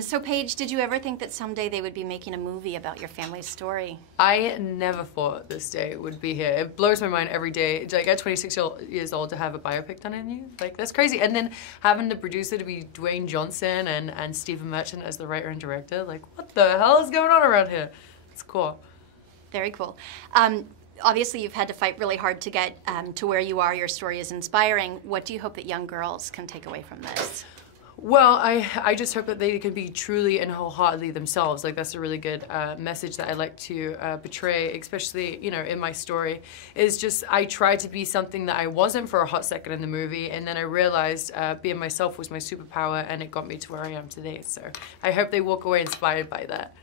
So Paige, did you ever think that someday they would be making a movie about your family's story? I never thought this day would be here. It blows my mind every day. Like at 26 years old to have a biopic done on you. Like that's crazy. And then having the producer to be Dwayne Johnson and Stephen Merchant as the writer and director. Like what the hell is going on around here? It's cool. Very cool. Obviously you've had to fight really hard to get to where you are. Your story is inspiring. What do you hope that young girls can take away from this? Well, I just hope that they can be truly and wholeheartedly themselves. Like that's a really good message that I like to portray, especially, you know, in my story, is just I tried to be something that I wasn't for a hot second in the movie, and then I realized being myself was my superpower, and it got me to where I am today. So I hope they walk away inspired by that.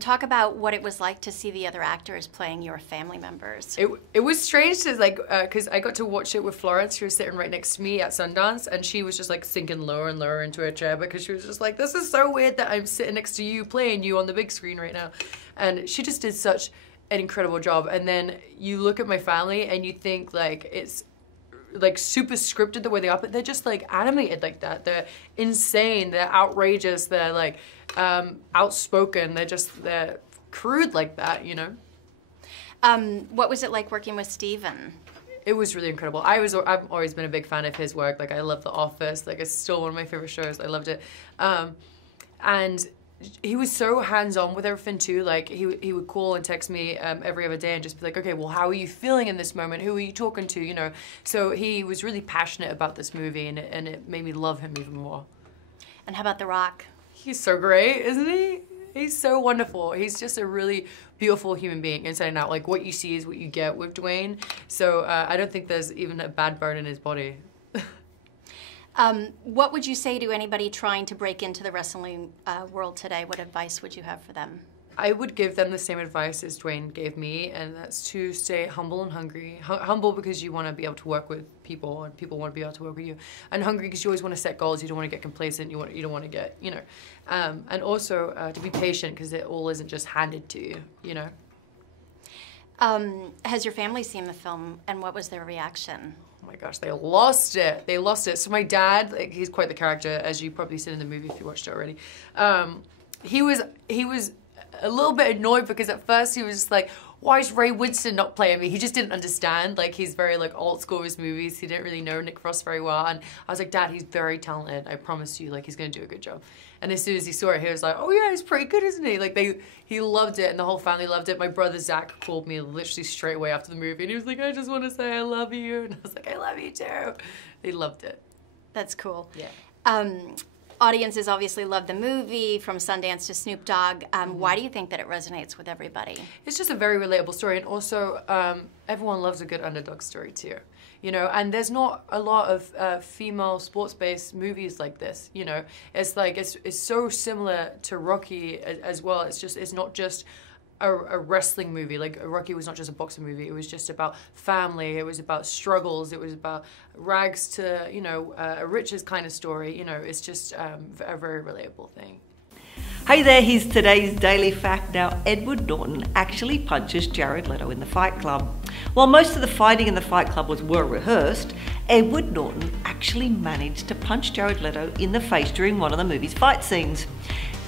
Talk about what it was like to see the other actors playing your family members. It was strange to like, because I got to watch it with Florence, who was sitting right next to me at Sundance, and she was just like sinking lower and lower into her chair because she was just like, this is so weird that I'm sitting next to you playing you on the big screen right now. And she just did such an incredible job. And then you look at my family and you think like it's like super scripted the way they are, but they're just like animated like that. They're insane, they're outrageous, they're like outspoken, they're crude like that, you know? What was it like working with Stephen? It was really incredible. I've always been a big fan of his work. Like I love The Office, like it's still one of my favorite shows. I loved it. And he was so hands-on with everything too. Like he would call and text me every other day and just be like, okay, well, how are you feeling in this moment? Who are you talking to? You know. So he was really passionate about this movie, and it made me love him even more. And how about The Rock? He's so great, isn't he? He's so wonderful. He's just a really beautiful human being inside and out. Like what you see is what you get with Dwayne. So I don't think there's even a bad bone in his body. What would you say to anybody trying to break into the wrestling world today? What advice would you have for them? I would give them the same advice as Dwayne gave me, and that's to stay humble and hungry. Humble because you want to be able to work with people, and people want to be able to work with you. And hungry because you always want to set goals. You don't want to get complacent. You don't want to get, you know. And also to be patient because it all isn't just handed to you, you know. Has your family seen the film, and what was their reaction? Oh my gosh, they lost it. They lost it. So my dad, like, he's quite the character, as you've probably seen in the movie if you watched it already. He was a little bit annoyed because at first he was just like, why is Ray Winston not playing me? He just didn't understand. Like, he's very like old school with his movies. He didn't really know Nick Frost very well. And I was like, Dad, he's very talented. I promise you, like, he's gonna do a good job. And as soon as he saw it, he was like, oh yeah, he's pretty good, isn't he? Like he loved it, and the whole family loved it. My brother Zach called me literally straight away after the movie, and he was like, I just want to say I love you. And I was like, I love you too. They loved it. That's cool. Yeah. Audiences obviously love the movie, from Sundance to Snoop Dogg. Why do you think that it resonates with everybody? It's just a very relatable story, and also everyone loves a good underdog story too. You know, and there's not a lot of female sports-based movies like this. You know, it's like it's so similar to Rocky as well. It's not just a wrestling movie. Like Rocky was not just a boxing movie. It was just about family. It was about struggles. It was about rags to, you know, a riches kind of story. You know, it's just a very relatable thing. Hey there, here's today's daily fact. Now, Edward Norton actually punches Jared Leto in the Fight Club. While most of the fighting in the Fight Club were rehearsed, Edward Norton actually managed to punch Jared Leto in the face during one of the movie's fight scenes.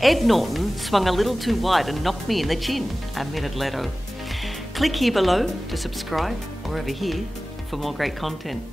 Ed Norton swung a little too wide and knocked me in the chin, admitted Leto. Click here below to subscribe, or over here for more great content.